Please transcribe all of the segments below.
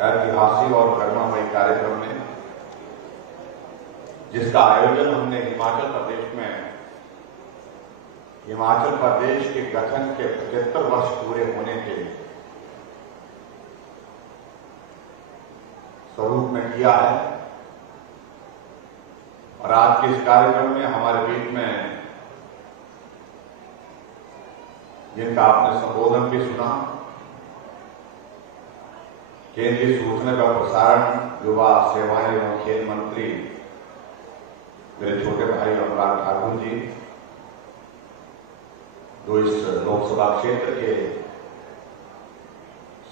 ऐतिहासिक और गरिमामय कार्यक्रम में, जिसका आयोजन हमने हिमाचल प्रदेश के गठन के 75 वर्ष पूरे होने के स्वरूप में किया है। और आज के इस कार्यक्रम में हमारे बीच में जिनका आपने संबोधन भी सुना, केंद्रीय सूचना एवं प्रसारण, युवा सेवाएं एवं खेल मंत्री मेरे छोटे भाई अनुराग ठाकुर जी, जो इस लोकसभा क्षेत्र के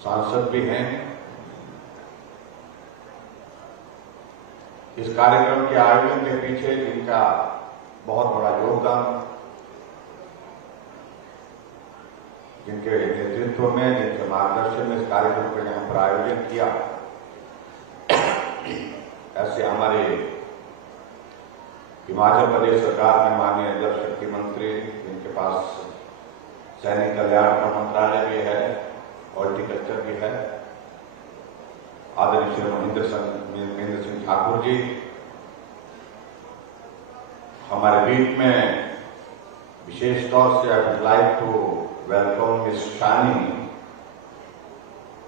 सांसद भी हैं। इस कार्यक्रम के आयोजन के पीछे जिनका बहुत बड़ा योगदान, जिनके नेतृत्व में, जिनके मार्गदर्शन में इस कार्यक्रम को यहाँ पर आयोजन किया, ऐसे हमारे हिमाचल प्रदेश सरकार में माननीय जल शक्ति मंत्री, जिनके पास सैनिक कल्याण का मंत्रालय भी है, हॉर्टिकल्चर भी है, आदरणीय श्री महेंद्र सिंह ठाकुर जी, हमारे बीच में विशेष तौर से I would like to welcome miss Shani,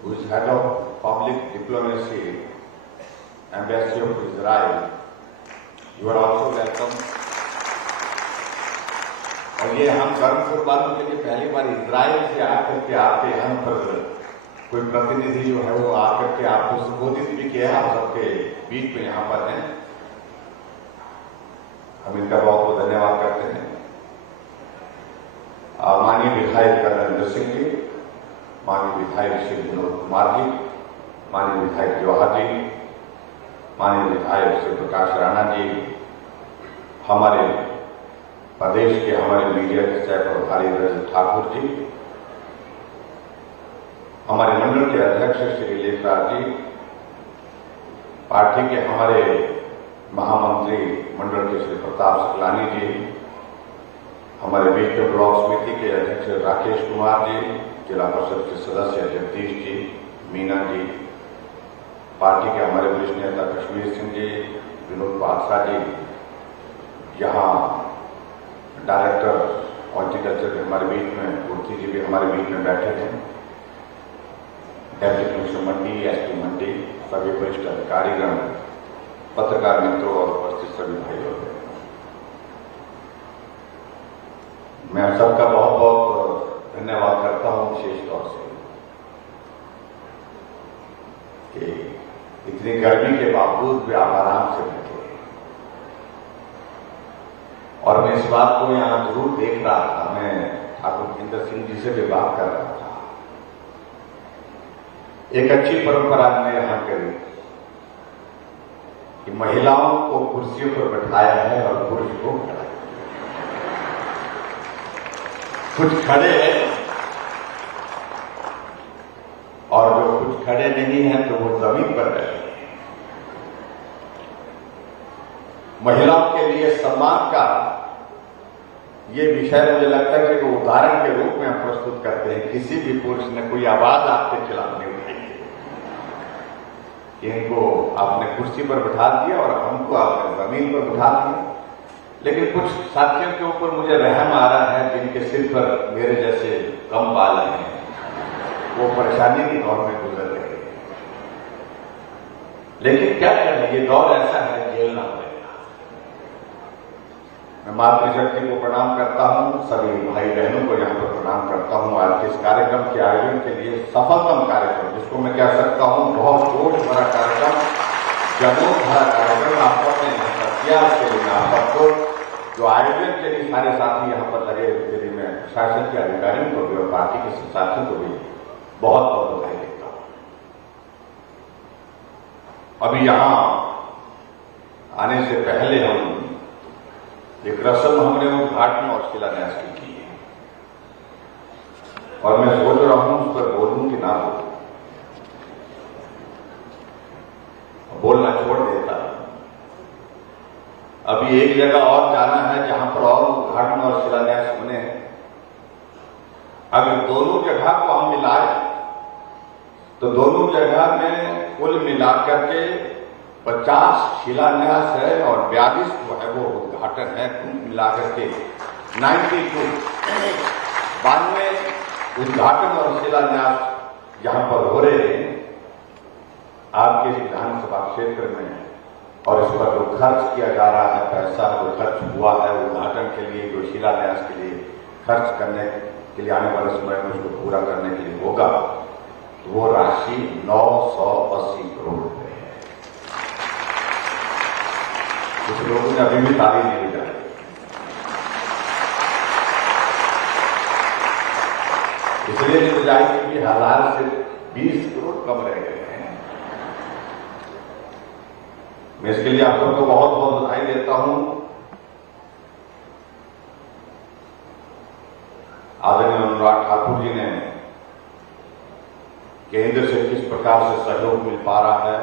who is head of public diplomacy, Embassy of Israel. You are also welcome. और ये हम गर्व वालों के लिए पहली बार इजराइल से आकर के आपके यहाँ पर कोई प्रतिनिधि जो है वो आकर के आपको संबोधित भी किया है, आप सबके बीच में यहाँ पर हैं। हम इनका बहुत बहुत धन्यवाद करते हैं। माननीय विधायक नरेंद्र सिंह जी, माननीय विधायक श्री विनोद कुमार जी, माननीय विधायक जवाहर जी, माननीय विधायक श्री प्रकाश राणा जी, हमारे प्रदेश के हमारे मीडिया के प्रभारी रजत ठाकुर जी, हमारे मंडल के अध्यक्ष श्री लेखराज जी, पार्टी के हमारे महामंत्री मंडल के श्री प्रताप सकलानी जी, हमारे बीच के ब्लॉक समिति के अध्यक्ष राकेश कुमार जी, जिला परिषद के सदस्य जगदीश जी, मीना जी, पार्टी के हमारे वरिष्ठ नेता कश्मीर सिंह जी, विनोद बादशाह जी, यहाँ डायरेक्टर हॉर्टिकल्चर के हमारे बीच में मूर्ति जी भी हमारे बीच में बैठे हैं, डेप्टी कमिश्नर मंडी, एसपी मंडी, सभी वरिष्ठ अधिकारीगण, पत्रकार मित्रों और उपस्थित सभी भाई लोग, मैं सबका बहुत बहुत धन्यवाद करता हूं विशेष तौर से कि इतनी गर्मी के बावजूद भी आप आराम से बैठे। और मैं इस बात को यहाँ जरूर देख रहा था, मैं ठाकुर महेंद्र सिंह जी से भी बात कर रहा था, एक अच्छी परंपरा ने यहाँ करी कि महिलाओं को कुर्सियों पर बैठाया है और पुरुष को खड़ा, कुछ खड़े हैं और जो कुछ खड़े नहीं हैं तो वो जमीन पर रहे। महिलाओं के लिए सम्मान का ये विषय मुझे लगता है कि उदाहरण के रूप में हम प्रस्तुत करते हैं। किसी भी पुरुष ने कोई आवाज आपके खिलाफ नहीं उठाई कि इनको आपने कुर्सी पर बैठा दिया और हमको आपने जमीन पर बैठा दिया। लेकिन कुछ साथियों के ऊपर मुझे रहम आ रहा है, जिनके सिर पर मेरे जैसे कम बाल हैं, वो परेशानी के दौर में गुजर रहे हैं। लेकिन क्या करें, ये दौर ऐसा है, झेलना पड़ेगा। मैं मातृशक्ति को प्रणाम करता हूं, सभी भाई बहनों को यहाँ पर प्रणाम करता हूं। आज के इस कार्यक्रम के आयोजन के लिए सफलतम कार्यक्रम, जिसको मैं कह सकता हूं बहुत जोश भरा कार्यक्रम, जमोश भरा कार्यक्रम आप सबने यहाँ पर किया। उसके लिए आप सबको, जो आयोजन के लिए सारे साथी यहाँ पर लगे, उसके लिए मैं प्रशासन के अधिकारियों को भी और पार्टी के साथियों को भी बहुत बहुत बधाई देता हूं। अभी यहाँ आने से पहले हम एक रस्म हमने उद्घाटन और शिलान्यास की है, और मैं सोच रहा हूं उस पर बोलूं कि ना बोलूं, बोलना छोड़ देता। अभी एक जगह और जाना है जहां पर और उद्घाटन और शिलान्यास होने हैं। अगर दोनों जगह को हम मिलाए तो दोनों जगह में कुल मिलाकर के 50 शिलान्यास है और 42 जो है वो उद्घाटन है। कुल मिलाकर के 92 उद्घाटन और शिलान्यास यहाँ पर हो रहे हैं आपके विधानसभा क्षेत्र में। और इस पर जो खर्च किया जा रहा है, पैसा जो खर्च हुआ है उद्घाटन के लिए, जो शिलान्यास के लिए खर्च करने के लिए आने वाले समय में उसको पूरा करने के लिए होगा, तो वो राशि 980 करोड़ रुपए है। कुछ लोगों ने अभी भी ताली नहीं बजाई। इसलिए नहीं बजाई क्योंकि 1000 से 20 करोड़ कम रह गए हैं। मैं इसके लिए आप सबको बहुत बहुत बधाई देता हूं। आदरणीय अनुराग ठाकुर जी ने केंद्र से किस प्रकार से सहयोग मिल पा रहा है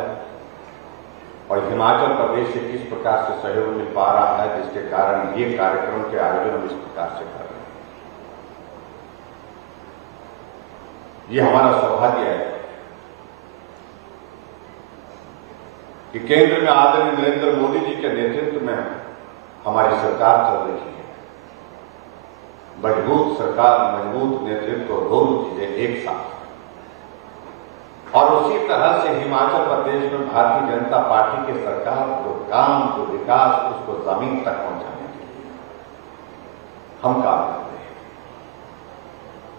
और हिमाचल प्रदेश से किस प्रकार से सहयोग मिल पा रहा है, जिसके कारण ये कार्यक्रम के आयोजन इस प्रकार से कर रहे हैं। ये हमारा सौभाग्य है कि केंद्र में आदरणीय नरेंद्र मोदी जी के नेतृत्व में हमारी सरकार चल रही है। मजबूत सरकार, मजबूत नेतृत्व, दोनों चीजें एक साथ। और उसी तरह से हिमाचल प्रदेश में भारतीय जनता पार्टी की सरकार जो काम, जो विकास, उसको जमीन तक पहुंचाने के लिए हम काम करते हैं।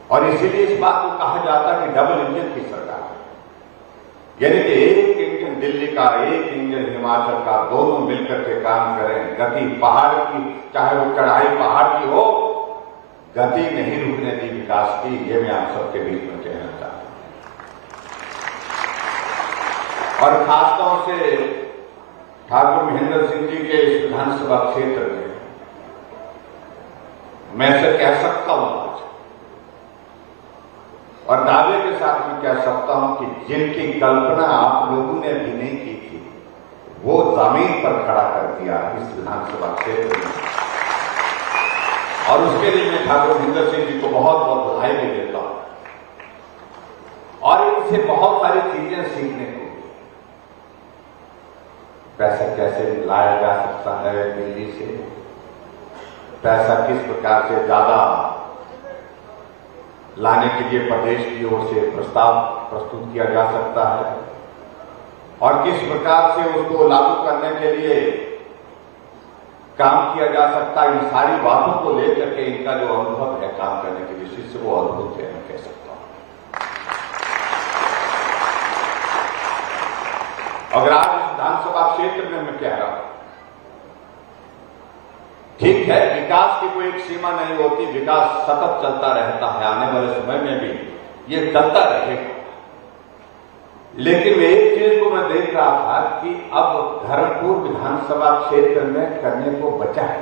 और इसीलिए इस बात को कहा जाता है कि डबल इंजन की सरकार, यानी कि एक इंजन दिल्ली का, एक इंजन हिमाचल का, दोनों मिलकर के काम करें। गति पहाड़ की, चाहे वो चढ़ाई पहाड़ की हो, गति नहीं रुकने दी विकास की। ये मैं आप सबके बीच में कहना चाहता हूं। और खासतौर से ठाकुर महेंद्र सिंह जी के इस विधानसभा क्षेत्र में मैं से कह सकता हूं आज, और दावे के साथ मैं कह सकता हूं कि जिनकी कल्पना आप लोगों ने भी नहीं की थी, वो जमीन पर खड़ा कर दिया इस विधानसभा क्षेत्र में। और उसके लिए मैं ठाकुर महेंद्र सिंह जी को बहुत बहुत बधाई भी देता हूं। और इनसे बहुत सारी चीजें सीखने को, पैसा कैसे लाया जा सकता है दिल्ली से, पैसा किस प्रकार से ज्यादा लाने के लिए प्रदेश की ओर से प्रस्ताव प्रस्तुत किया जा सकता है, और किस प्रकार से उसको लागू करने के लिए काम किया जा सकता है। इन सारी बातों को लेकर के इनका जो अनुभव है काम करने के विषय से, वो अद्भुत है, मैं कह सकता हूं। अगर आज इस विधानसभा क्षेत्र में मैं कह रहा हूं, ठीक है, विकास की कोई एक सीमा नहीं होती, विकास सतत चलता रहता है, आने वाले समय में भी ये चलता रहेगा। लेकिन एक चीज को मैं देख रहा था कि अब धर्मपुर विधानसभा क्षेत्र में करने को बचा है।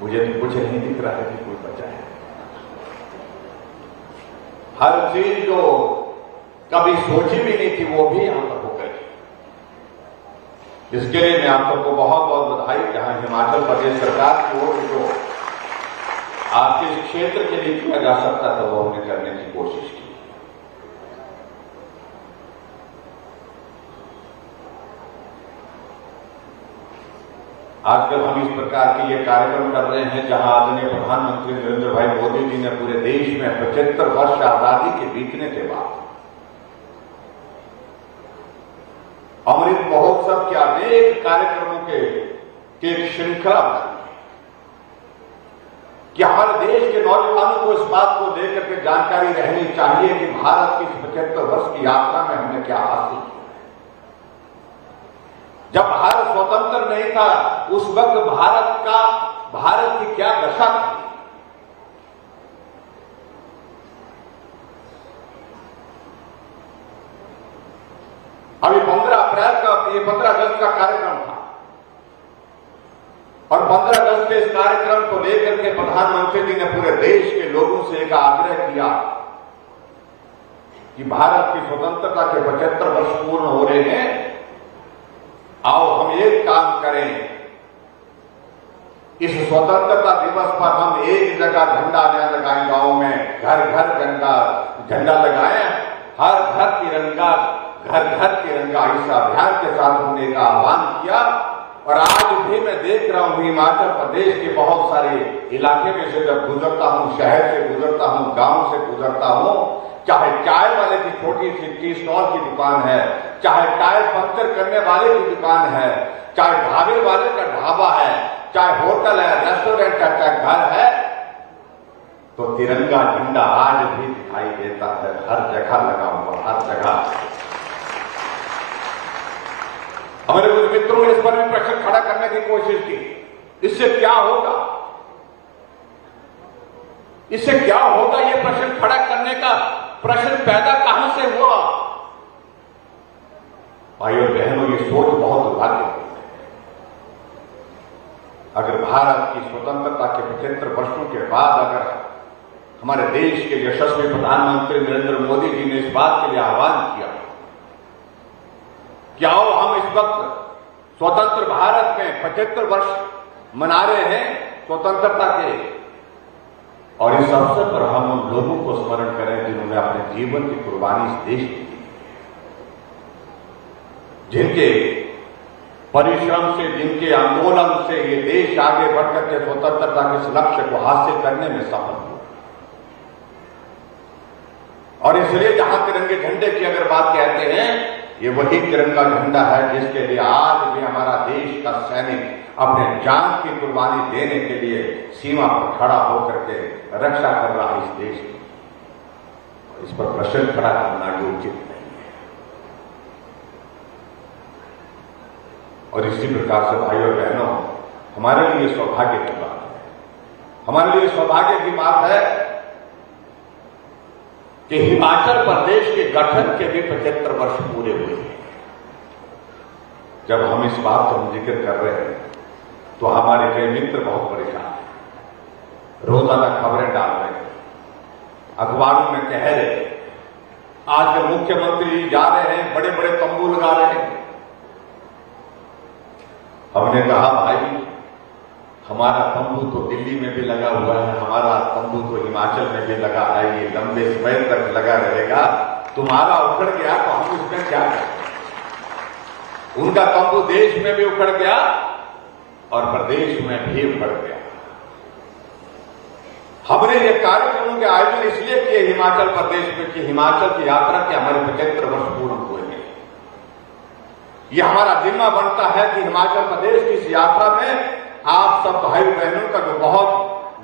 मुझे तो कुछ नहीं दिख रहा है कि कोई बचा है। हर चीज जो कभी सोची भी नहीं थी, वो भी यहां पर हो गई। इसके लिए मैं आप सबको बहुत बहुत बधाई। जहां हिमाचल प्रदेश सरकार की ओर जो आपके इस क्षेत्र के लिए किया जा सकता था, वो हमने करने की कोशिश की। आजकल हम इस प्रकार के ये कार्यक्रम कर रहे हैं जहां आदरणीय प्रधानमंत्री नरेंद्र भाई मोदी जी ने पूरे देश में 75 वर्ष आजादी के बीतने के बाद अमृत महोत्सव के अनेक कार्यक्रमों के एक श्रृंखला बनाई कि हर देश के नौजवानों को इस बात को लेकर के जानकारी रहनी चाहिए कि भारत की 75 वर्ष की यात्रा में हमने क्या हासिल किया। जब भारत स्वतंत्र नहीं था, उस वक्त भारत की क्या दशा थी। अभी 15 अप्रैल का, ये 15 अगस्त का कार्यक्रम था, और 15 अगस्त के इस कार्यक्रम को लेकर के प्रधानमंत्री जी ने पूरे देश के लोगों से एक आग्रह किया कि भारत की स्वतंत्रता के 75 वर्ष पूर्ण हो रहे हैं, आओ हम एक काम करें इस स्वतंत्रता दिवस पर हम एक जगह झंडा न लगाएं, गांव में घर घर झंडा लगाएं, हर घर तिरंगा, घर घर तिरंगा, इस अभियान के साथ हमने का आह्वान किया। और आज भी मैं देख रहा हूं हिमाचल प्रदेश के बहुत सारे इलाके में से जब गुजरता हूं, शहर से गुजरता हूं, गांव से गुजरता हूं, चाहे चाय वाले की छोटी सी टी स्टॉल की दुकान है, चाहे टायर पंक्चर करने वाले की दुकान है, चाहे ढाबे वाले का ढाबा है, चाहे होटल है, रेस्टोरेंट है, चाहे घर है, तो तिरंगा झंडा आज भी दिखाई देता है, हर जगह लगा हुआ, हर जगह। हमारे कुछ मित्रों ने इस पर भी प्रश्न खड़ा करने की कोशिश की, इससे क्या होगा, इससे क्या होगा, ये प्रश्न खड़ा करने का प्रश्न पैदा कहां से हुआ? भाइयों और बहनों, ये सोच बहुत दुर्भाग्यपूर्ण है। अगर भारत की स्वतंत्रता के 75 वर्षों के बाद अगर हमारे देश के यशस्वी प्रधानमंत्री नरेंद्र मोदी जी ने इस बात के लिए आह्वान किया कि आओ हम इस वक्त स्वतंत्र भारत में 75 वर्ष मना रहे हैं स्वतंत्रता के, और इस अवसर पर हम उन लोगों को स्मरण करें जिन्होंने अपने जीवन की कुर्बानी इस देश की दी, जिनके परिश्रम से, जिनके आंदोलन से ये देश आगे बढ़कर के स्वतंत्रता के इस लक्ष्य को हासिल करने में सफल हुआ। और इसलिए जहां तिरंगे झंडे की अगर बात कहते हैं, ये वही तिरंगा झंडा है जिसके लिए आज भी हमारा देश का सैनिक अपने जान की कुर्बानी देने के लिए सीमा पर खड़ा होकर के रक्षा कर रहा है इस देश की। इस पर प्रश्न खड़ा करना ये उचित नहीं है। और इसी प्रकार से भाइयों बहनों, हमारे लिए सौभाग्य की बात है, हमारे लिए सौभाग्य की बात है कि हिमाचल प्रदेश के गठन के भी 75 वर्ष पूरे हुए हैं। जब हम इस बात का जिक्र कर रहे हैं तो हमारे कई मित्र बहुत परेशान हैं, रोजाना खबरें डाल रहे हैं, अखबारों में कह रहे हैं, आजकल मुख्यमंत्री जी जा रहे हैं, बड़े बड़े तंबू लगा रहे हैं। हमने कहा भाई, हमारा तंबू तो दिल्ली में भी लगा हुआ है, हमारा तंबू तो हिमाचल में भी लगा है, ये लंबे समय तक लगा रहेगा। तुम्हारा उखड़ गया तो हम इसमें क्या करें? उनका तंबू देश में भी उखड़ गया और प्रदेश में भी उखड़ गया। हमने ये कार्यक्रमों के आयोजन इसलिए किए हिमाचल प्रदेश में कि हिमाचल की यात्रा के हमारे 75 वर्ष पूर्ण हुए हैं। ये हमारा जिम्मा बनता है कि हिमाचल प्रदेश की इस यात्रा में आप सब भाई बहनों का जो बहुत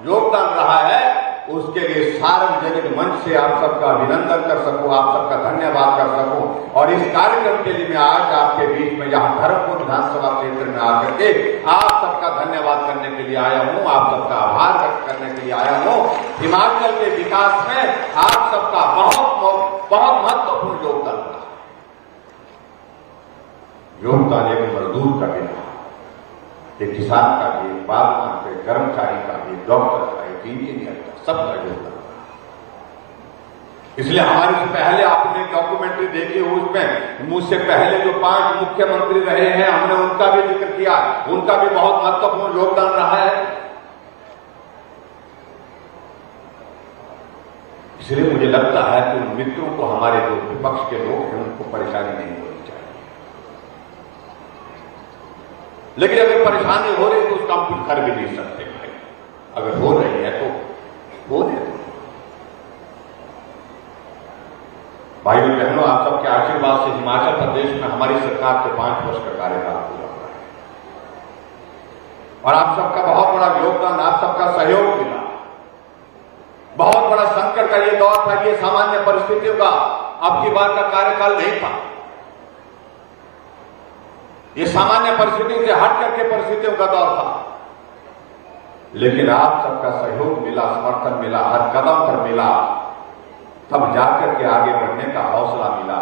योगदान रहा है, उसके लिए सार्वजनिक मंच से आप सबका अभिनंदन कर सकूं, आप सबका धन्यवाद कर सकूं। और इस कार्यक्रम के लिए मैं आज आपके बीच में यहां धर्मपुर विधानसभा क्षेत्र में आकर के आप सबका धन्यवाद करने के लिए आया हूं, आप सबका आभार व्यक्त करने के लिए आया हूं। हिमाचल के विकास में आप सबका बहुत महत्वपूर्ण योगदान रहा। योगदान एक मजदूर का भी रहा, एक किसान का भी, एक बागवान का, एक कर्मचारी का भी, डॉक्टर का, एक इंजीनियर का, सबका योगदान। इसलिए हमारे से पहले आपने डॉक्यूमेंट्री देखी, उसमें मुझसे पहले जो 5 मुख्यमंत्री रहे हैं, हमने उनका भी जिक्र किया, उनका भी बहुत महत्वपूर्ण योगदान रहा है। इसलिए मुझे लगता है कि उन मित्रों को, हमारे जो विपक्ष के लोग हैं, उनको परेशानी नहीं होनी चाहिए। लेकिन अगर परेशानी हो रही तो उसका हम कुछ कर भी नहीं सकते भाई। अगर हो रही है तो होने दो। भाइयों बहनों, आप सबके आशीर्वाद से हिमाचल प्रदेश में हमारी सरकार के 5 वर्ष का कार्यकाल पूरा हुआ है और आप सबका बहुत बड़ा योगदान, आप सबका सहयोग मिला। बहुत बड़ा संकट का ये दौर था, ये सामान्य परिस्थितियों का अब की बार का कार्यकाल नहीं था। ये सामान्य परिस्थितियों से हट करके परिस्थितियों का दौर था, लेकिन आप सबका सहयोग मिला, समर्थन मिला, हर कदम पर मिला, तब जाकर के आगे बढ़ने का हौसला मिला।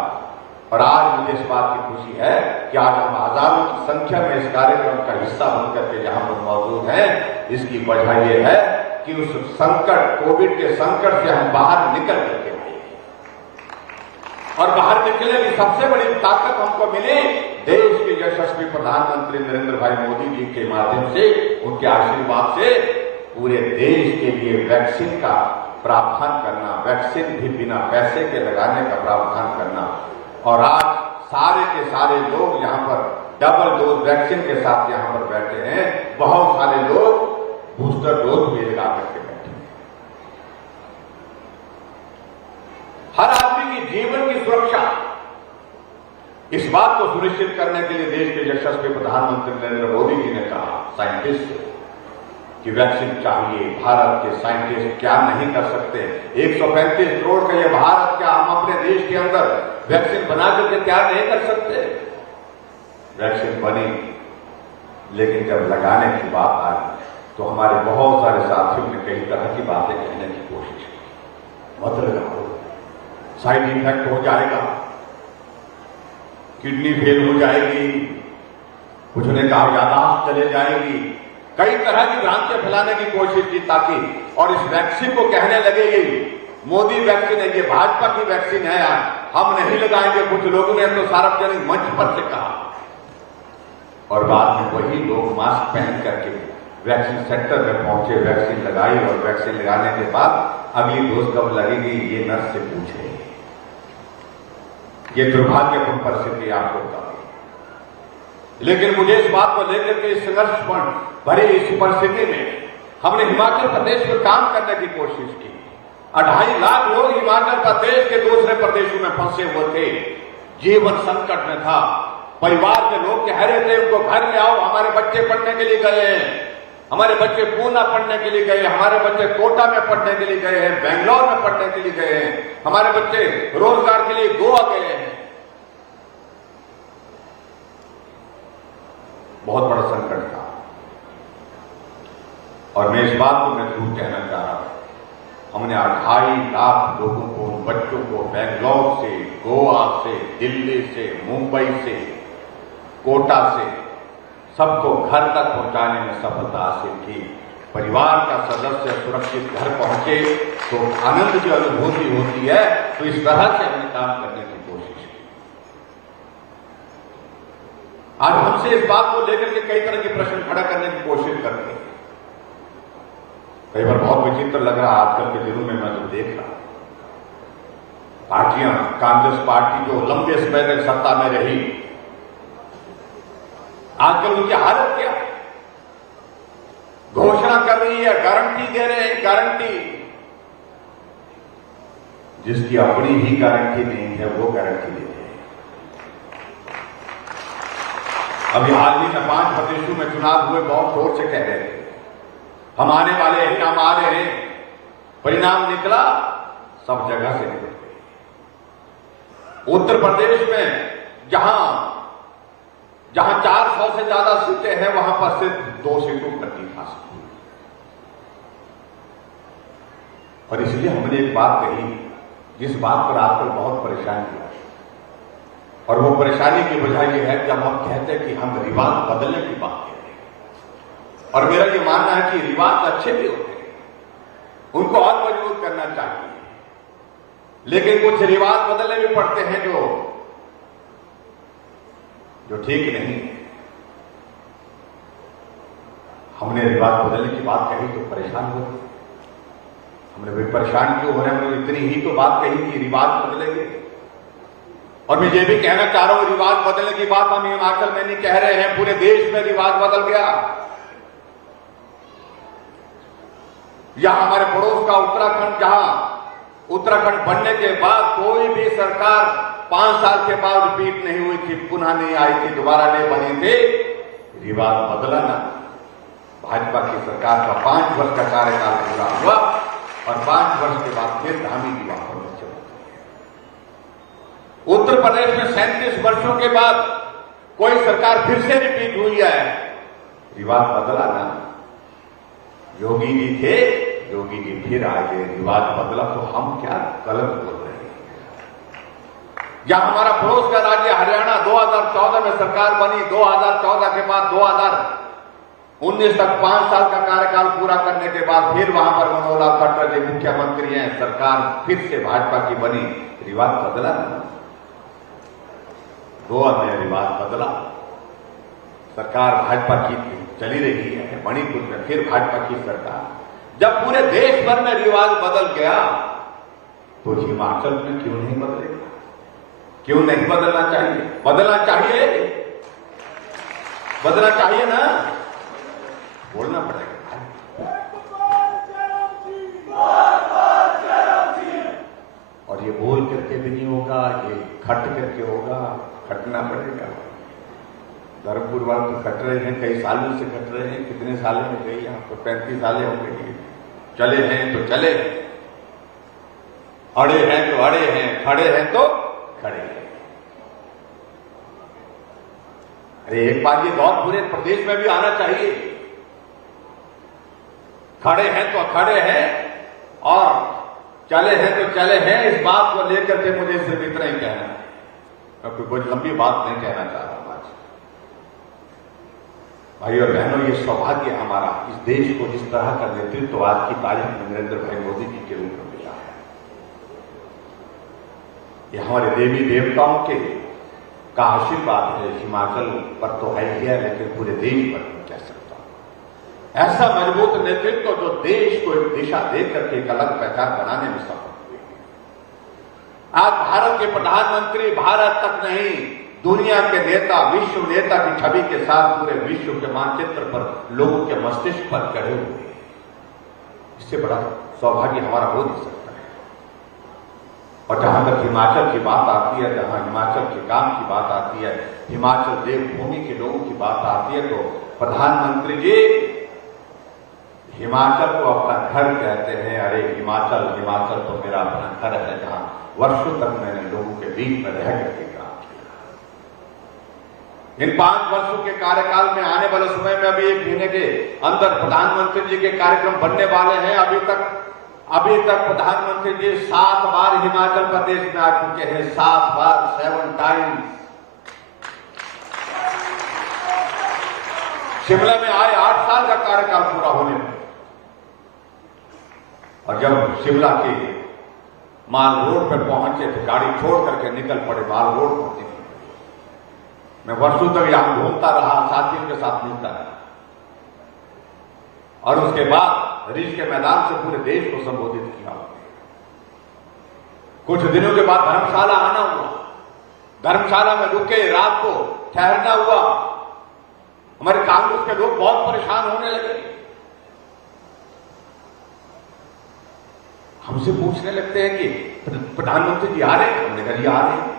और आज मुझे इस बात की खुशी है कि आज हम हजारों की संख्या में इस कार्यक्रम का हिस्सा बनकर के जहां पर मौजूद हैं। इसकी वजह यह है कि उस संकट, कोविड के संकट से हम बाहर निकल करके आए। और बाहर निकलने की सबसे बड़ी ताकत हमको मिली देश के यशस्वी प्रधानमंत्री नरेंद्र भाई मोदी जी के माध्यम से, उनके आशीर्वाद से पूरे देश के लिए वैक्सीन का प्रावधान करना, वैक्सीन भी बिना पैसे के लगाने का प्रावधान करना। और आज सारे के सारे लोग यहाँ पर डबल डोज वैक्सीन के साथ यहाँ पर बैठे हैं। बहुत सारे लोग बूस्टर डोज भी लगा करके बैठे हैं। हर आदमी की जीवन की सुरक्षा, इस बात को सुनिश्चित करने के लिए देश के यशस्वी प्रधानमंत्री नरेंद्र मोदी जी ने कहा साइंटिस्ट कि वैक्सीन चाहिए। भारत के साइंटिस्ट क्या नहीं कर सकते? 135 करोड़ का ये भारत, क्या हम अपने देश के अंदर वैक्सीन बना करके क्या नहीं कर सकते? वैक्सीन बनी, लेकिन जब लगाने की बात आई तो हमारे बहुत सारे साथियों ने कई तरह की बातें कहने की कोशिश की। मत लगाओ, साइड इफेक्ट हो जाएगा, किडनी फेल हो जाएगी, कुछ ने कहा यादाश्त चले जाएगी। कई तरह की भ्रांतियां फैलाने की कोशिश की ताकि, और इस वैक्सीन को कहने लगे ये मोदी वैक्सीन है, ये भाजपा की वैक्सीन है, यार हम नहीं लगाएंगे। कुछ लोगों ने तो सार्वजनिक मंच पर से कहा, और बाद में वही लोग मास्क पहन करके वैक्सीन सेंटर में पहुंचे, वैक्सीन लगाई, और वैक्सीन लगाने के बाद अगली डोज कब लगेगी ये नर्स से पूछे। ये दुर्भाग्यपूर्ण परिस्थिति आपको बता। लेकिन मुझे इस बात को लेकर के इस संघर्षपूर्ण भरी इस परिस्थिति में हमने हिमाचल प्रदेश में काम करने की कोशिश की। 2.5 लाख लोग हिमाचल प्रदेश के दूसरे प्रदेशों में फंसे हुए थे, जीवन संकट में था। परिवार के लोग कह रहे थे उनको घर ले आओ, हमारे बच्चे पढ़ने के लिए गए हैं, हमारे बच्चे पूना पढ़ने के लिए गए, हमारे बच्चे कोटा में पढ़ने के लिए गए हैं, बेंगलोर में पढ़ने के लिए गए हैं, हमारे बच्चे रोजगार के लिए गोवा गए हैं। बहुत बड़ा संकट था। और मैं इस बात को मैं जरूर कहना चाह रहा हूं, हमने 2.5 लाख लोगों को, बच्चों को बेंगलोर से, गोवा से, दिल्ली से, मुंबई से, कोटा से, सबको घर तक पहुंचाने में सफलता हासिल की। परिवार का सदस्य सुरक्षित घर पहुंचे तो आनंद की अनुभूति होती है। तो इस तरह से हमने काम करने की कोशिश की। आज हमसे इस बात को लेकर के कई तरह के प्रश्न खड़ा करने की कोशिश करते हैं। कई बार बहुत विचित्र लग रहा आजकल के दिनों में मैं जो देख रहा, पार्टियां, कांग्रेस पार्टी जो लंबे समय तक सत्ता में रही, आजकल उनकी हालत क्या है? घोषणा कर रही है, गारंटी दे रहे हैं, गारंटी। जिसकी अपनी ही गारंटी नहीं है वो गारंटी दे रहे हैं। अभी हाल ही में 5 प्रदेशों में चुनाव हुए, बहुत जोर से कह रहे थे हम आने वाले हैं, हम आ रहे हैं। परिणाम निकला, सब जगह से निकल गए। उत्तर प्रदेश में जहां 400 से ज्यादा सीटें हैं, वहां पर सिर्फ 2 सीटों पर जीत हासिल हुई। और इसलिए हमने एक बात कही, जिस बात पर आजकल बहुत परेशानी है, और वो परेशानी की वजह यह है कि जब हम कहते हैं कि हम रिवाज बदलने की बात कहते हैं, और मेरा ये मानना है कि रिवाज अच्छे भी होते हैं, उनको और मजबूत करना चाहिए, लेकिन कुछ रिवाज बदलने भी पड़ते हैं जो ठीक नहीं है। हमने रिवाज बदलने की बात कही तो परेशान हुए। हमने भी परेशान क्यों हो रहे हैं? हमने इतनी ही तो बात कही कि रिवाज बदलेंगे। और मैं ये भी कहना चाह रहा हूं, रिवाज बदलने की बात हम हिमाचल में नहीं कह रहे हैं, पूरे देश में रिवाज बदल गया। यहां हमारे पड़ोस का उत्तराखंड, जहां उत्तराखंड बनने के बाद कोई भी सरकार 5 साल के बाद रिपीट नहीं हुई थी, पुनः नहीं आई थी, दोबारा नहीं बनी थी, रिवाज बदला ना। भाजपा की सरकार का 5 वर्ष का कार्यकाल पूरा हुआ और 5 वर्ष के बाद फिर धामी की बात होनी चाहिए। उत्तर प्रदेश में 37 वर्षों के बाद कोई सरकार फिर से रिपीट हुई है, रिवाज बदला ना। योगी जी थे, योगी जी फिर आ गए, रिवाज बदला तो हम क्या गलत बोल रहे हैं? जहां हमारा पड़ोस का राज्य हरियाणा 2014 में सरकार बनी, 2014 के बाद 2019 तक 5 साल का कार्यकाल पूरा करने के बाद फिर वहां पर मनोहर लाल खट्टर जी मुख्यमंत्री हैं, सरकार फिर से भाजपा की बनी, रिवाज बदला ना। गोवा में रिवाज बदला, सरकार भाजपा की चली रही है, मणिपुर में फिर भाजपा की सरकार। जब पूरे देश भर में रिवाज बदल गया तो हिमाचल में क्यों नहीं बदलेगा? क्यों नहीं बदलना चाहिए? बदलना चाहिए, बदलना चाहिए ना, बोलना पड़ेगा। और ये बोल करके भी नहीं होगा, ये खट करके होगा, खटना पड़ेगा। धर्मपुर वाले तो खट रहे हैं, कई सालों से खट रहे हैं। कितने साल हो गए? यहाँ तो 35 साल हो गए। चले हैं तो चले, अड़े हैं तो अड़े हैं, खड़े हैं तो खड़े हैं। अरे एक बार ये दौर पूरे प्रदेश में भी आना चाहिए। खड़े हैं तो खड़े हैं और चले हैं तो चले हैं। इस बात को लेकर के मुझे सिर्फ इतना ही कहना है, मैं कोई लंबी बात नहीं कहना चाह रहा। भाई और बहनों, ये सौभाग्य हमारा इस देश को जिस तरह का नेतृत्व आज की तारीख में नरेंद्र भाई मोदी जी के रूप में मिला है। ये हमारे देवी देवताओं के का आशीर्वाद है। हिमाचल पर तो है ही है, लेकिन पूरे देश पर नहीं कह सकता। ऐसा मजबूत नेतृत्व जो देश को एक दिशा दे करके एक अलग पहचान बनाने में सफल हुए। आज भारत के प्रधानमंत्री भारत तक नहीं, दुनिया के नेता, विश्व नेता की छवि के साथ पूरे विश्व के मानचित्र पर लोगों के मस्तिष्क पर चढ़े हुए हैं। इससे बड़ा सौभाग्य हमारा हो नहीं सकता है। और जहां तक हिमाचल की बात आती है, जहां हिमाचल के काम की बात आती है, हिमाचल देवभूमि के लोगों की बात आती है, तो प्रधानमंत्री जी हिमाचल को अपना घर कहते हैं। अरे हिमाचल, हिमाचल तो मेरा अपना घर है, जहां वर्षों तक मैंने लोगों के बीच में रह करके काम किया। इन 5 वर्षों के कार्यकाल में आने वाले समय में अभी 1 महीने के अंदर प्रधानमंत्री जी के कार्यक्रम बनने वाले हैं। अभी तक प्रधानमंत्री जी 7 बार हिमाचल प्रदेश में आ चुके हैं। 7 बार, 7 टाइम्स। शिमला में आए 8 साल का कार्यकाल पूरा होने में, और जब शिमला के माल रोड पर पहुंचे तो गाड़ी छोड़ करके निकल पड़े माल रोड पर। मैं वर्षों तक यहां घूमता रहा, साथियों के साथ मिलता रहा, और उसके बाद रिज के मैदान से पूरे देश को संबोधित किया। कुछ दिनों के बाद धर्मशाला आना हुआ, धर्मशाला में रुके, रात को ठहरना हुआ। हमारे कांग्रेस के लोग बहुत परेशान होने लगे, हमसे पूछने लगते हैं कि प्रधानमंत्री जी आ रहे हैं। हमने कहा जी आ रहे हैं।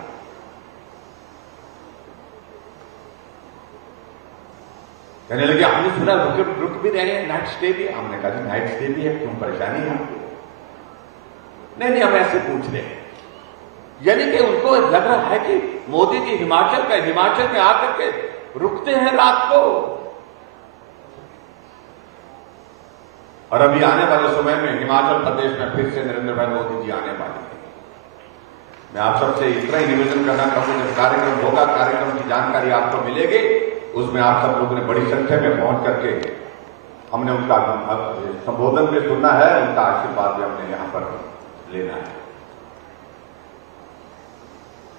कहने लगे हमने सुना रुक भी रहे हैं, नाइट स्टे भी। हमने कहा जी नाइट स्टे भी है, क्यों परेशानी है आपको? नहीं, हम ऐसे पूछ रहे हैं। यानी कि उनको लग रहा है कि मोदी जी हिमाचल में आकर के रुकते हैं रात को। और अभी आने वाले समय में हिमाचल प्रदेश में फिर से नरेंद्र भाई मोदी जी आने वाले हैं। मैं आप सबसे इतना ही निवेदन करना चाहूंगा, जब कार्यक्रम होगा, कार्यक्रम की जानकारी आपको मिलेगी, उसमें आप सब लोगों ने बड़ी संख्या में पहुंच करके हमने उनका संबोधन भी सुनना है, उनका आशीर्वाद भी हमने यहां पर लेना है।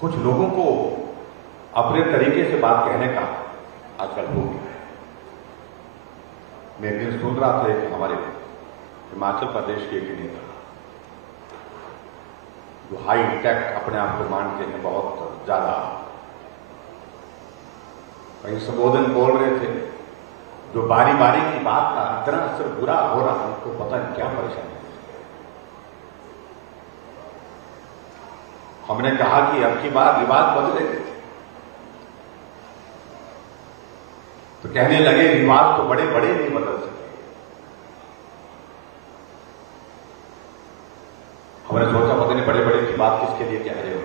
कुछ लोगों को अपने तरीके से बात कहने का आजकल हो गया है। मैं एक दिन सुन रहा था, एक हमारे हिमाचल प्रदेश के एक नेता जो हाई टेक अपने आप को मानते हैं, बहुत ज्यादा, कहीं संबोधन बोल रहे थे, जो बारी बारी की बात का इतना असर बुरा हो रहा, हमको पता नहीं क्या परेशानी है। हमने कहा कि अब की बार रिवाज बदलेंगे, तो कहने लगे रिवाज तो बड़े बड़े नहीं बदल सकते। हमने सोचा पता नहीं बड़े बड़े की बात किसके लिए कह रहे हो।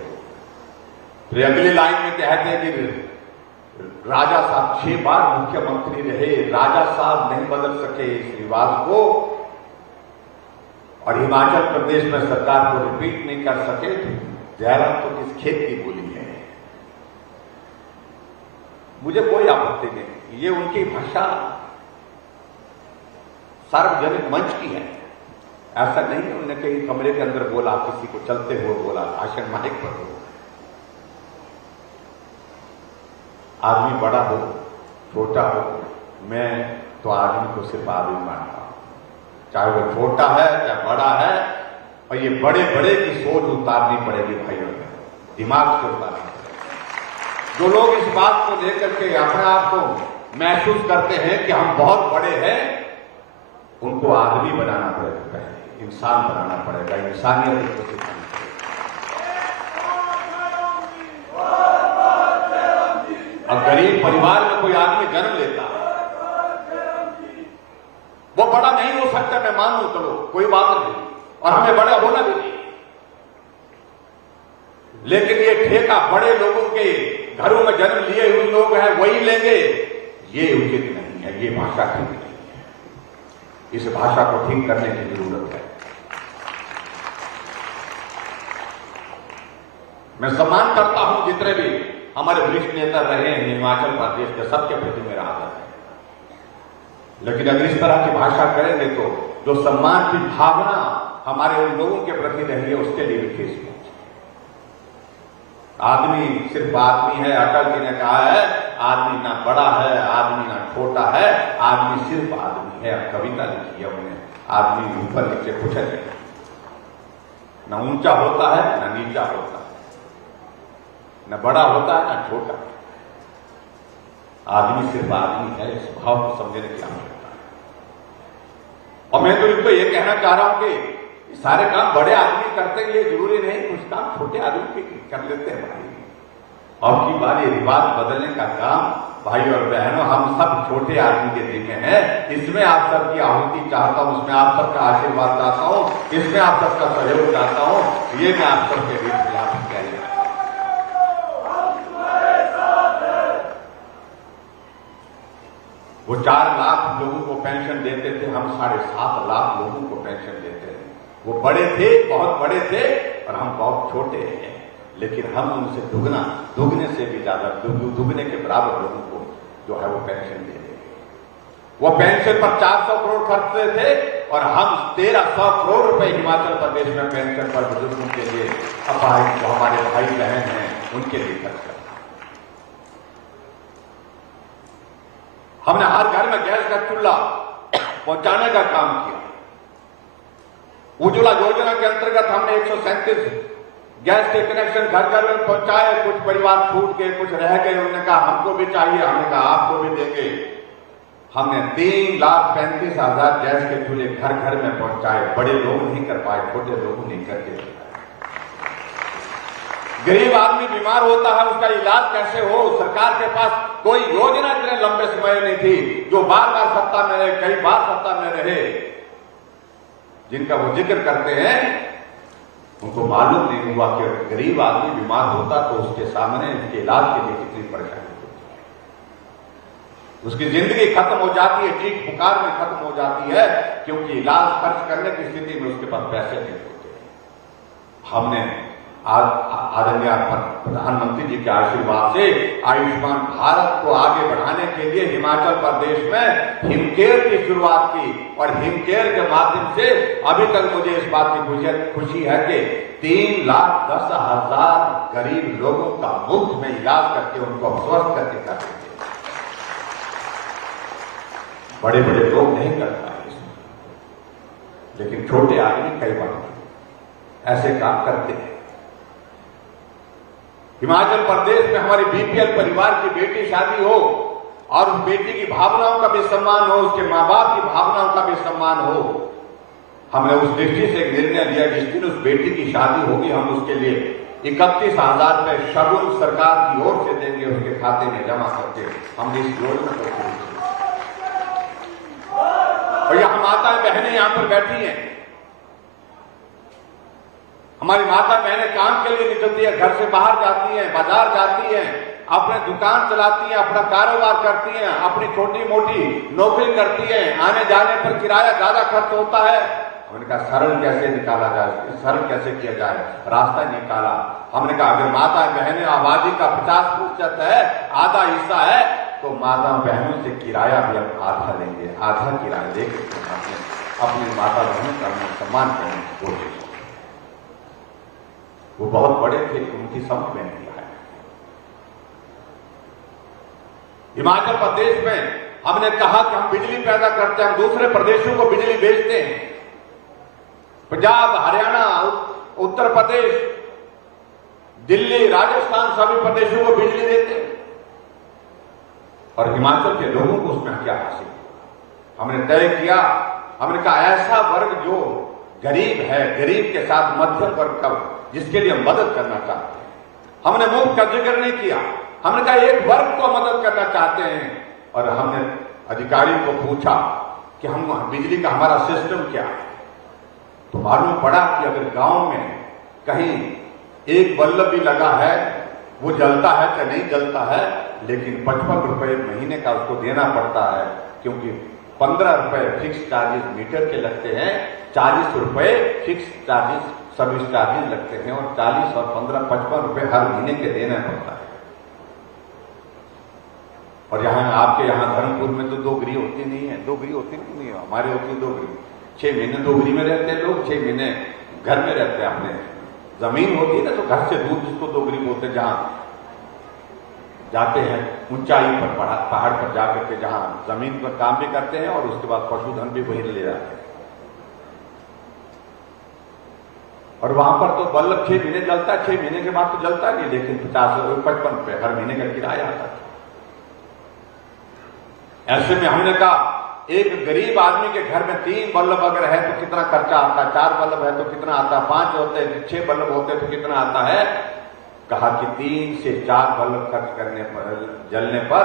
फिर अगली लाइन में कहते हैं कि राजा साहब 6 बार मुख्यमंत्री रहे, राजा साहब नहीं बदल सके इस रिवाज को, और हिमाचल प्रदेश में सरकार को रिपीट नहीं कर सके। जयराम तो किस खेत की बोली है, मुझे कोई आपत्ति नहीं। ये उनकी भाषा सार्वजनिक मंच की है, ऐसा नहीं है उन्होंने कहीं कमरे के अंदर बोला, किसी को चलते हुए बोला, भाषण माइक पर बोला। आदमी बड़ा हो छोटा हो, मैं तो आदमी को सिर्फ आदमी मानता हूं, चाहे वो छोटा है चाहे बड़ा है। और ये बड़े बड़े की सोच उतारनी पड़ेगी भाइयों में, दिमाग से उतारनी पड़ेगी। जो लोग इस बात को लेकर के अपने आप को महसूस करते हैं कि हम बहुत बड़े हैं, उनको आदमी बनाना पड़ेगा, पहले इंसान बनाना पड़ेगा, इंसानियत को सिखानी पड़ेगी। अब गरीब परिवार में कोई आदमी जन्म लेता है, वो बड़ा नहीं हो सकता, मैं मान लूं, चलो कोई बात नहीं, और हमें बड़ा होना भी नहीं, लेकिन ये ठेका बड़े लोगों के घरों में जन्म लिए हुए लोग हैं वही लेंगे, ये उचित नहीं है, ये भाषा ठीक नहीं है। इस भाषा को ठीक करने की जरूरत है। मैं सम्मान करता हूं जितने भी हमारे वरिष्ठ नेता रहे हैं हिमाचल प्रदेश के, सबके प्रति मेरा आदर है, लेकिन अगर इस तरह की भाषा करेंगे तो जो सम्मान की भावना हमारे उन लोगों के प्रति रही है उसके लिए भी ठेस पहुंचे। आदमी सिर्फ आदमी है, अटल जी ने कहा है आदमी ना बड़ा है, आदमी ना छोटा है, आदमी सिर्फ आदमी है। कविता लिखी है उन्होंने, आदमी ऊपर नीचे कुछ नहीं, ना ऊंचा होता है ना नीचा होता है, न बड़ा होता है ना छोटा, आदमी सिर्फ आदमी है। इस भाव को समझने की आवश्यकता है। और मैं तो इनको ये कहना चाह रहा हूं कि सारे काम बड़े आदमी करते हैं, ये जरूरी नहीं, कुछ काम छोटे आदमी के कर लेते हैं भाई। अब की बार ये रिवाज बदलने का काम भाई और बहनों हम सब छोटे आदमी के जिम्मे है। इसमें आप सबकी आहुति चाहता हूं, इसमें आप सबका आशीर्वाद चाहता हूं, इसमें आप सबका सहयोग चाहता हूं, ये मैं आप सबके बीच में आप कह रहा हूं। वो 4 लाख लोगों को पेंशन देते थे, हम 7.5 लाख लोगों को पेंशन देते हैं। वो बड़े थे, बहुत बड़े थे, और हम बहुत छोटे हैं, लेकिन हम उनसे दुगने से भी ज्यादा, दुगने के बराबर लोगों को जो है वो पेंशन दे रहे हैं। वो पेंशन पर 400 करोड़ खर्चते थे और हम 1300 करोड़ रुपए हिमाचल प्रदेश में पेंशन पर बुजुर्गों के लिए, जो हमारे भाई बहन हैं उनके लिए खर्च करते। हमने हर घर में गैस का चूल्हा पहुंचाने का काम किया। उज्ज्वला योजना के अंतर्गत हमने 137 गैस के कनेक्शन घर घर में पहुंचाए। कुछ परिवार छूट गए, कुछ रह गए, उन्होंने कहा हमको भी चाहिए, हमने कहा आपको भी देंगे। हमने 3,35,000 गैस के चूल्हे घर घर में पहुंचाए। बड़े लोग नहीं कर पाए, छोटे लोग नहीं करके। गरीब आदमी बीमार होता है, उसका इलाज कैसे हो, सरकार के पास कोई योजना इतने लंबे समय नहीं थी। जो बार बार सत्ता में रहे, कई बार सत्ता में रहे, जिनका वो जिक्र करते हैं, उनको मालूम नहीं हुआ कि गरीब आदमी बीमार होता तो उसके सामने उसके इलाज के लिए कितनी परेशानी होती है। उसकी जिंदगी खत्म हो जाती है, चीख पुकार में खत्म हो जाती है, क्योंकि इलाज खर्च करने की स्थिति में उसके पास पैसे नहीं होते। हमने आदरणीय प्रधानमंत्री जी के आशीर्वाद से आयुष्मान भारत को आगे बढ़ाने के लिए हिमाचल प्रदेश में हिमकेयर की शुरुआत की, और हिमकेयर के माध्यम से अभी तक मुझे इस बात की खुशी है कि 3,10,000 गरीब लोगों का मुफ्त में इलाज करके उनको स्वस्थ करके कर देते। बड़े बड़े लोग नहीं कर पाए, लेकिन छोटे आदमी कई बार ऐसे काम करते हैं। हिमाचल प्रदेश में हमारे बीपीएल परिवार की बेटी शादी हो और उस बेटी की भावनाओं का भी सम्मान हो, उसके माँ बाप की भावनाओं का भी सम्मान हो। हमने उस दृष्टि से एक निर्णय लिया, जिस दिन उस बेटी की शादी होगी हम उसके लिए 31,000 रुपए शगुन सरकार की ओर से देंगे, उसके खाते में जमा करके हमने इस योजना को शुरू किया। और यहाँ माताएं बहनें यहाँ पर बैठी हैं, हमारी माता बहनें काम के लिए निकलती है, घर से बाहर जाती हैं, बाजार जाती हैं, अपने दुकान चलाती हैं, अपना कारोबार करती हैं, अपनी छोटी मोटी नौकरी करती हैं। आने जाने पर किराया ज्यादा खर्च होता है। हमने कहा सरल कैसे निकाला जाए, सरल कैसे किया जाए, रास्ता निकाला। हमने कहा अगर माता बहनें आबादी का 50% है, आधा हिस्सा है, तो माता बहनों से किराया भी हम आधा लेंगे, आधा किराया लेकर अपनी माता बहनों का सम्मान करने की कोशिश। वो बहुत बड़े थे, उनकी समझ में नहीं आया। हिमाचल प्रदेश में हमने कहा कि हम बिजली पैदा करते हैं, हम दूसरे प्रदेशों को बिजली बेचते हैं। पंजाब, हरियाणा, उत्तर प्रदेश, दिल्ली, राजस्थान सभी प्रदेशों को बिजली देते हैं और हिमाचल के लोगों को उसमें क्या हासिल हुआ। हमने तय किया, हमने कहा ऐसा वर्ग जो गरीब है, गरीब के साथ मध्यम वर्ग का, जिसके लिए हम मदद करना चाहते हैं, हमने मुफ्त का जिक्र नहीं किया। हमने कहा एक वर्ग को मदद करना चाहते हैं और हमने अधिकारी को पूछा कि हम बिजली का हमारा सिस्टम क्या है, तो मालूम पड़ा कि अगर गांव में कहीं एक बल्ब भी लगा है, वो जलता है या नहीं जलता है, लेकिन 55 रुपए महीने का उसको देना पड़ता है, क्योंकि 15 रुपए फिक्स चार्जेस मीटर के लगते हैं, 40 रुपए फिक्स चार्जेस सर्विस चार्जेस लगते हैं और 40 और 15 55 रुपए हर महीने के देना पड़ता है। और यहाँ आपके यहाँ धर्मपुर में तो 2 गृह होती नहीं है, 2 गृह होती नहीं है, हमारे होती 2 गृह। 6 महीने 2 गृह में रहते हैं लोग, 6 महीने घर में रहते हैं। अपने जमीन होती है ना, तो घर से दूर जिसको 2 गृह बोलते हैं, जहाँ जाते हैं ऊंचाई पर, पहाड़ पर जाकर के जहाँ जमीन पर काम भी करते हैं और उसके बाद पशुधन भी वहीं ले जाते हैं। और वहां पर तो बल्ब 6 महीने जलता है, 6 महीने के बाद तो जलता नहीं, लेकिन 55 रुपए हर महीने का किराया आता है। ऐसे में हमने कहा एक गरीब आदमी के घर में 3 बल्ब अगर है तो कितना खर्चा आता है, 4 बल्ब है तो कितना आता है, 5 होते हैं, 6 बल्ब होते हैं तो कितना आता है। कहा कि 3 से 4 बल्ब खर्च करने पर, जलने पर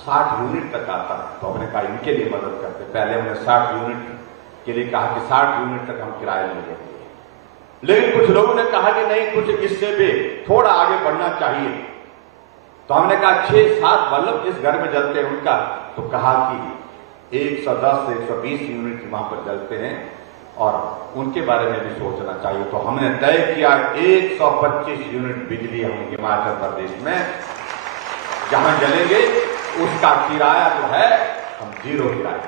60 यूनिट तक आता है। तो हमने कहा इनके लिए मदद करते। पहले हमने 60 यूनिट के लिए कहा कि 60 यूनिट तक हम किराया लेंगे, लेकिन कुछ लोगों ने कहा कि नहीं, कुछ इससे भी थोड़ा आगे बढ़ना चाहिए। तो हमने कहा 6-7 बल्ब जिस घर में जलते हैं उनका, तो कहा कि 110 से 120 यूनिट वहां पर जलते हैं और उनके बारे में भी सोचना चाहिए। तो हमने तय किया 125 यूनिट बिजली हम हिमाचल प्रदेश में जहां जलेंगे उसका किराया जो है हम 0 किराया।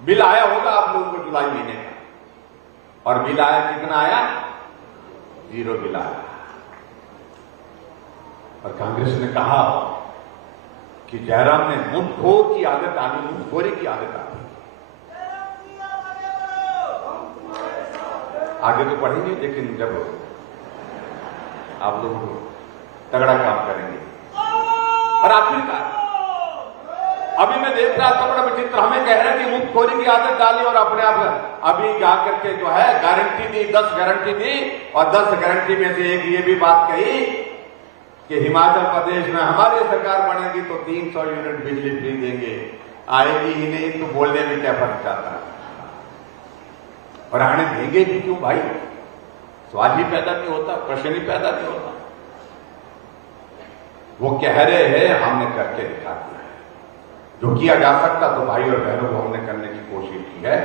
बिल आया होगा आप लोगों को जुलाई महीने का, और बिल आया कितना आया? 0 बिल आया। और कांग्रेस ने कहा कि जयराम ने मुंहखोर की आदत आ गई, मुंहखोरी की आदत आ गई। आगे तो पढ़ेंगे, लेकिन जब आप लोग तगड़ा काम करेंगे। और आखिरकार अभी मैं देख रहा था बड़ा विचित्र, हमें कह रहे हैं कि मुंहखोरी की आदत डाली और अपने आप अभी जाकर के जो है गारंटी दी, 10 गारंटी दी, और 10 गारंटी में से एक ये भी बात कही कि हिमाचल प्रदेश में हमारी सरकार बनेगी तो 300 यूनिट बिजली फ्री देंगे। आएगी ही नहीं तो बोलने में क्या फर्क जाता है। और आने देंगे भी क्यों भाई? सवाल ही पैदा नहीं होता, प्रश्न ही पैदा नहीं होता। वो कह रहे हैं, हमने करके दिखा दिया है। जो किया जा सकता तो भाई और बहनों को हमने करने की कोशिश की है।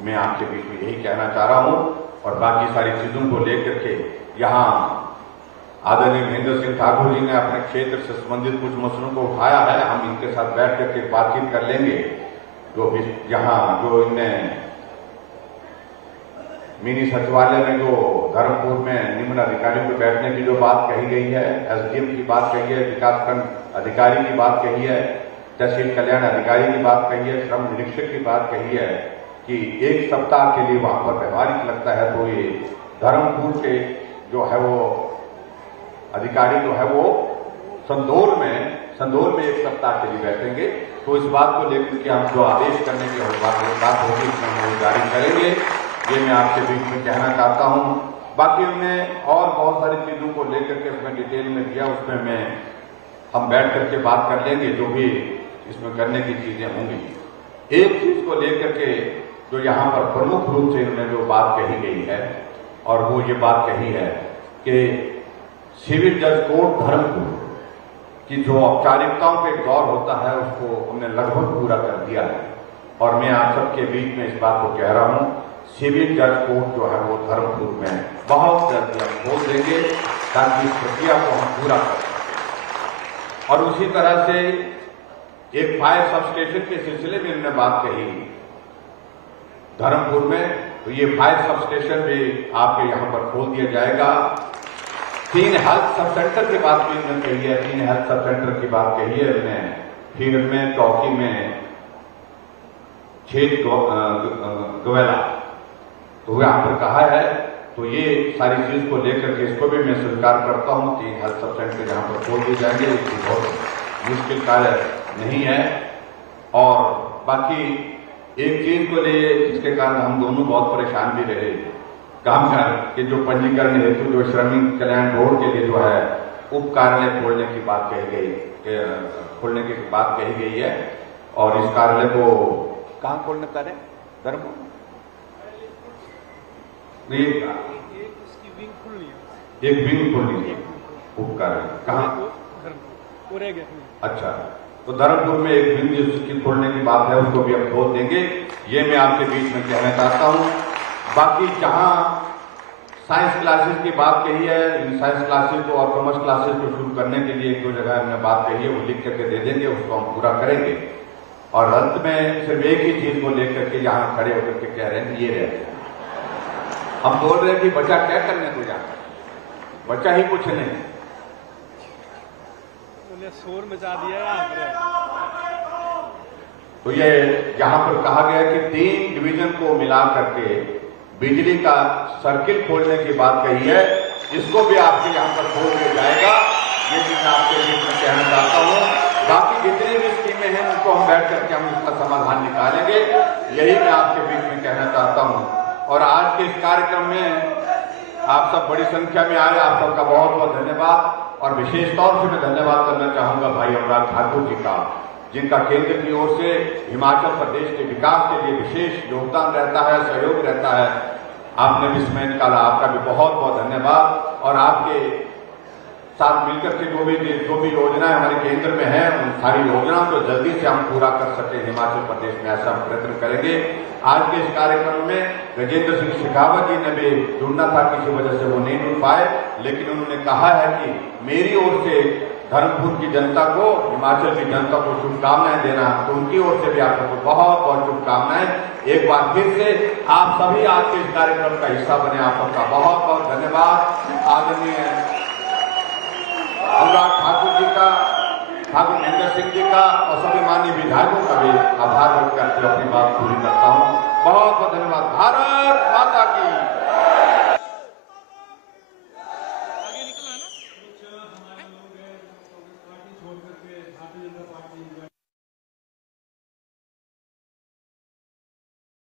मैं आपके बीच में यही कहना चाह रहा हूं। और बाकी सारी चीजों को लेकर के यहाँ आदरणीय महेंद्र सिंह ठाकुर जी ने अपने क्षेत्र से संबंधित कुछ मसलों को उठाया है। हम इनके साथ बैठ करके बातचीत कर लेंगे। जो यहाँ जो इनने मिनी सचिवालय में जो धर्मपुर में निम्न अधिकारियों के बैठने की जो बात कही गई है, एसडीएम की बात कही है, विकासखंड अधिकारी की बात कही है, तहसील कल्याण अधिकारी की बात कही है, श्रम निरीक्षक की बात कही है कि 1 सप्ताह के लिए वहां पर व्यवहारिक लगता है। तो ये धर्मपुर के जो है वो अधिकारी जो है वो संदौल में 1 सप्ताह के लिए बैठेंगे। तो इस बात को लेकर के हम जो आदेश करने की बात होगी इसमें हम जारी करेंगे। ये मैं आपके बीच में कहना चाहता हूं। बाकी हमने और बहुत सारी चीजों को लेकर के उसमें डिटेल में दिया, उसमें हम बैठ करके बात कर लेंगे जो भी इसमें करने की चीजें होंगी। एक चीज को लेकर के जो यहाँ पर प्रमुख रूप से इन्होंने जो बात कही गई है, और वो ये बात कही है कि सिविल जज कोर्ट धर्मपुर की जो औपचारिकताओं का एक दौर होता है उसको हमने लगभग पूरा कर दिया है। और मैं आप सबके बीच में इस बात को कह रहा हूं, सिविल जज कोर्ट जो है वो धर्मपुर में बहुत जल्दी हम खोल देंगे ताकि इस प्रक्रिया को हम पूरा कर सकें। और उसी तरह से एक फायर सब स्टेशन के सिलसिले में इन्होंने बात कही धर्मपुर में, तो ये फायर सब स्टेशन भी आपके यहाँ पर खोल दिया जाएगा। 3 हेल्थ सब सेंटर की बात भी इन्होंने कही है, 3 हेल्थ सब सेंटर की बात कही है इन्होंने। फिर में चौकी में छेद गवेला, तो यहाँ पर कहा है। तो ये सारी चीज को लेकर के इसको भी मैं स्वीकार करता हूँ कि हेल्थ सब सेंटर जहाँ पर खोल दिए जाएंगे, इसकी बहुत मुश्किल कार्य नहीं है। और बाकी एक चीज को ले जिसके कारण हम दोनों बहुत परेशान भी रहे, कामगार के जो पंजीकरण हेतु जो श्रमिक कल्याण बोर्ड के लिए जो है उप कार्यालय खोलने की बात खोलने की बात कही गई है। और इस कार्यालय को कहाँ खोलने का है? धर्मपुर नहीं, एक विंग खुलनी है उप कार्यालय कहाँ? अच्छा, तो धर्मपुर में एक विंग जिसकी खोलने की बात है उसको भी हम खोल देंगे। ये मैं आपके बीच में कहना चाहता हूँ। बाकी जहाँ साइंस क्लासेस की बात कही है, इन साइंस क्लासेस को और कॉमर्स क्लासेस को शुरू करने के लिए एक दो जगह हमने बात कही है, वो लिख करके दे देंगे, उसको हम पूरा करेंगे। और अंत में सिर्फ एक ही चीज को लेकर के यहाँ खड़े होकर के कह रहे हैं ये रहे, हम बोल रहे हैं कि बच्चा क्या करने को जाता है, बच्चा ही कुछ नहीं, शोर मचा दिया यहाँ पर। तो ये यहाँ पर कहा गया कि 3 डिवीजन को मिला करके बिजली का सर्किल खोलने की बात कही है, इसको भी आपके यहाँ पर खोल दिया जाएगा। ये भी मैं आपके बीच में कहना चाहता हूँ। बाकी जितनी भी स्कीमें हैं उनको हम बैठ करके हम इसका समाधान निकालेंगे, यही मैं आपके बीच में कहना चाहता हूँ। और आज के इस कार्यक्रम में आप सब बड़ी संख्या में आए, आप सबका बहुत बहुत धन्यवाद। और विशेष तौर से मैं धन्यवाद करना चाहूंगा भाई अनुराग ठाकुर जी का, जिनका केंद्र की ओर से हिमाचल प्रदेश के विकास के लिए विशेष योगदान रहता है, सहयोग रहता है। आपने भी समय निकाला, आपका भी बहुत बहुत धन्यवाद। और आपके साथ मिलकर के जो भी योजनाएं हमारे केंद्र में है, उन सारी योजनाओं को जल्दी से हम पूरा कर सके हिमाचल प्रदेश में, ऐसा हम प्रयत्न करेंगे। आज के इस कार्यक्रम में गजेंद्र सिंह शेखावत जी ने भी जुड़ना था, किसी वजह से वो नहीं जुड़ पाए, लेकिन उन्होंने कहा है कि मेरी ओर से धर्मपुर की जनता को, हिमाचल की जनता को शुभकामनाएं देना, तो उनकी ओर से भी आप सबको बहुत बहुत शुभकामनाएं। एक बार फिर से आप सभी आज के इस कार्यक्रम का हिस्सा बने, आप सबका बहुत बहुत धन्यवाद। आदरणीय अनुराग ठाकुर जी का, ठाकुर महेंद्र सिंह जी का और सभी माननीय विधायकों का भी आभार व्यक्त करते हुए अपनी बात पूरी करता हूँ। बहुत बहुत धन्यवाद। भारत माता की